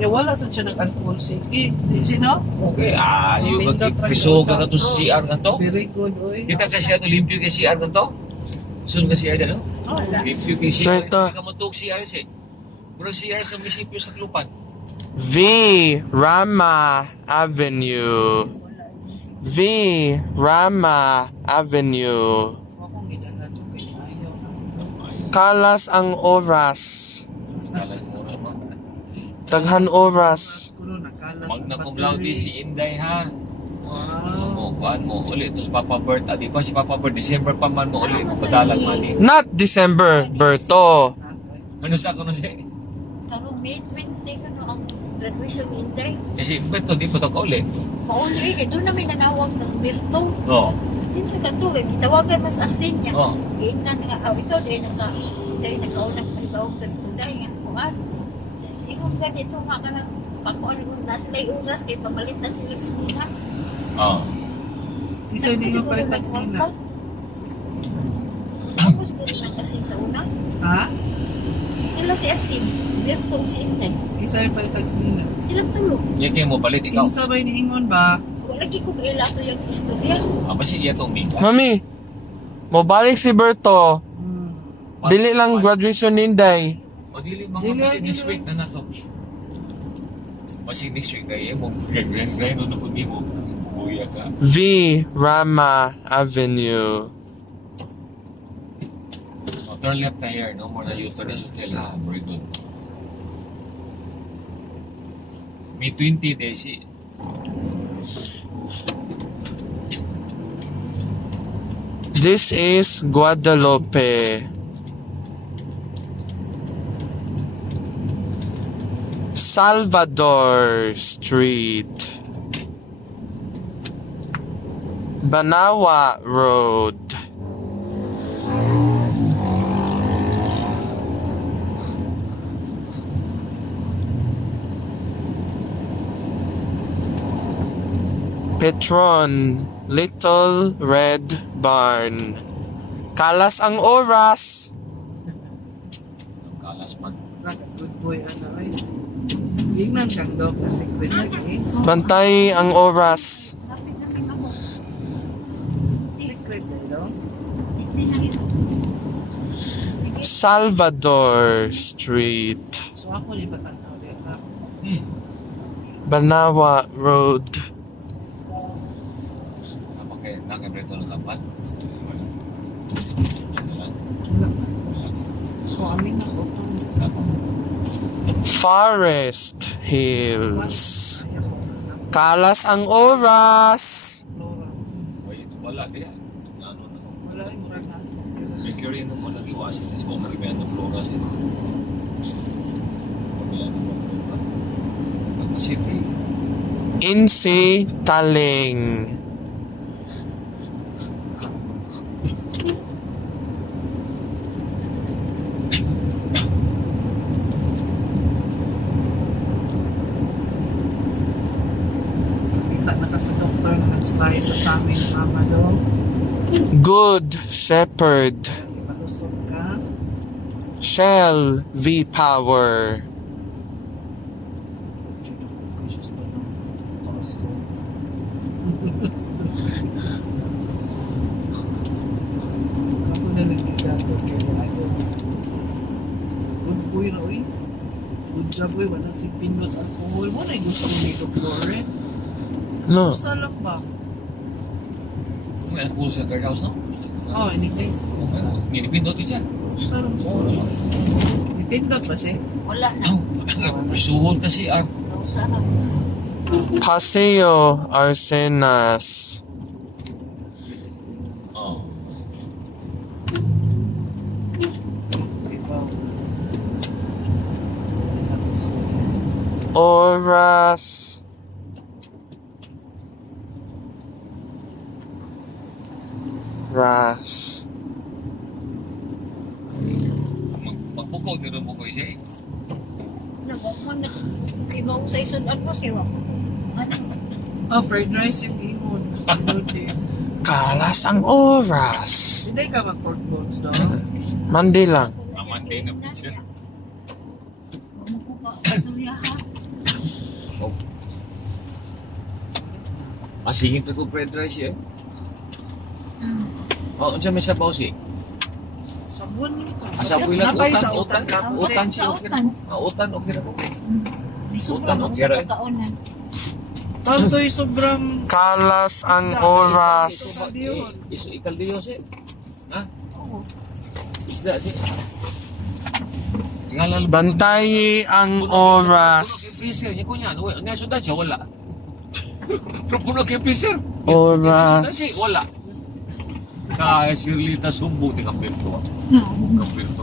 Wala sa siya nag-alcohol. Sige. Sino? Okay, yung Pindot ra piso ka sa- na to sa CR na to. Very good, oy. Kita ka siya, limpyo kay CR na to. Sun ka CR na, no? Oh, Limpyo kay So, CR. ito. Hindi ka matug CR siya. Pero CR sa munisipyo sa Tlupan. V. Rama Avenue. V. Rama Avenue. akong gidalan. Ayaw na. Kalas ang oras. Nakalas mo oras mo. Daghan oras. Kulo, nakalas Magna ang cum laude battery. si Inday, ha? So, Wow. kuhaan mo ulit. Tapos Papa Bert. Di ba si Papa Bert, December pa man mo ulit. Padalag man eh. Not December, Berto. Ano sa ako na siya? Karong May 20 ano ang graduation ni Inday. Kasi Berto, di pa ito ka ulit. Mauli kay doon namin nanawag ng Mirto. Oo. Din sa kato kay gitawagan mas asin niya. Oo. Ina nga ito dahil nakauna palibawag ganito dahil nga kuan. Ingon ganito nga ka ng pagkuan ko na sila oras kay pamalitan sila sila. Oo. Isa din yung palitan nila. Tapos siguro nang kasing sa una. Ha? Sila si Asin, si Mirto, si Inday. Isa yung palitan nila. Silang tulo. Yan kayo mo palit ikaw. Kinsa ba ni Ingon ba? Wala lagi ko kailato yung istorya. Ba siya iya itong mika? Mami, mo balik si Berto. Hmm. Dili lang graduation ni Inday. O dili mga Dili, kasi next dili. week na nato. Kasi next week kaya mo gagawin na po di mo. Buya ka. V. Rama Avenue. So, turn left na here. No more na U-turn sa hotel, ha? Very good. May 20 days. This is Guadalupe. Salvador Street. Banawa Road. Petron, Little Red Barn. Kalas ang oras. Ang kalas man. Good boy, ano ay. Gingnan kang daw ka secret lagi. Bantay ang oras. Kapit kami ako. Secret na daw. Hindi na ito. Sige. Salvador Street. So ako yung batanaw din ha. Banawa Road. Nakabrito ng kapan. So amin na ko. Forest Hills. Kalas ang oras. Wala kaya. Ano na. Wala yung murag nasa. May curious na mo nag-iwasin. Is mo maribayan ng flora siya. Maribayan ng flora. Pagkasipri. Insi Taling. Kita na ka sa doktor na nag-spy sa tummy ni mama daw. Good Shepherd. Ipalusog ka. Shell V-Power. Precious to no. Tapos ko. Ako na nagkigato kay Lago. Good boy na uy. Good job uy. Walang sigpindot sa alcohol mo na gusto mo ni doktor eh. No. Gusto lang ba? May cool sa third house, no? Oh, anything. Nilipindot ko siya. Gusto lang siguro. Dipindot ba siya? Wala na. Suhod kasi Nausa na. Paseo Arsenas. Oh. Ito. Oras. Ras. Magpukog na rin po ko siya eh. Nagwakman na. Kay ba sa isunod mo kay wa. Ano? Oh, fried rice yung imon. Noodles. Kalas ang oras. Hindi ka mag-pork bones daw. Monday lang. Monday na po siya. mo ko pa istorya ha. Masingit ko fried rice eh. Oh, unsa may sabaw si? Sabon ka. Asaboy lang Napay utan, sa utan, kapon. utan Sa siya okay utan. na. Utan okay na ko. May sobra Utan, mo okay sa ra. pagkaonan. Tantoy sobrang Kalas ang oras. Iso ikaldiyo si. Ha? Oo. Isda si. Tingala Bantayi ang oras. Freezer niya kunya, nga sudan siya wala. Pero puno kay freezer. Oras. Wala. Kaya Shirlita sumbo ni Kapirto. No. Kapirto.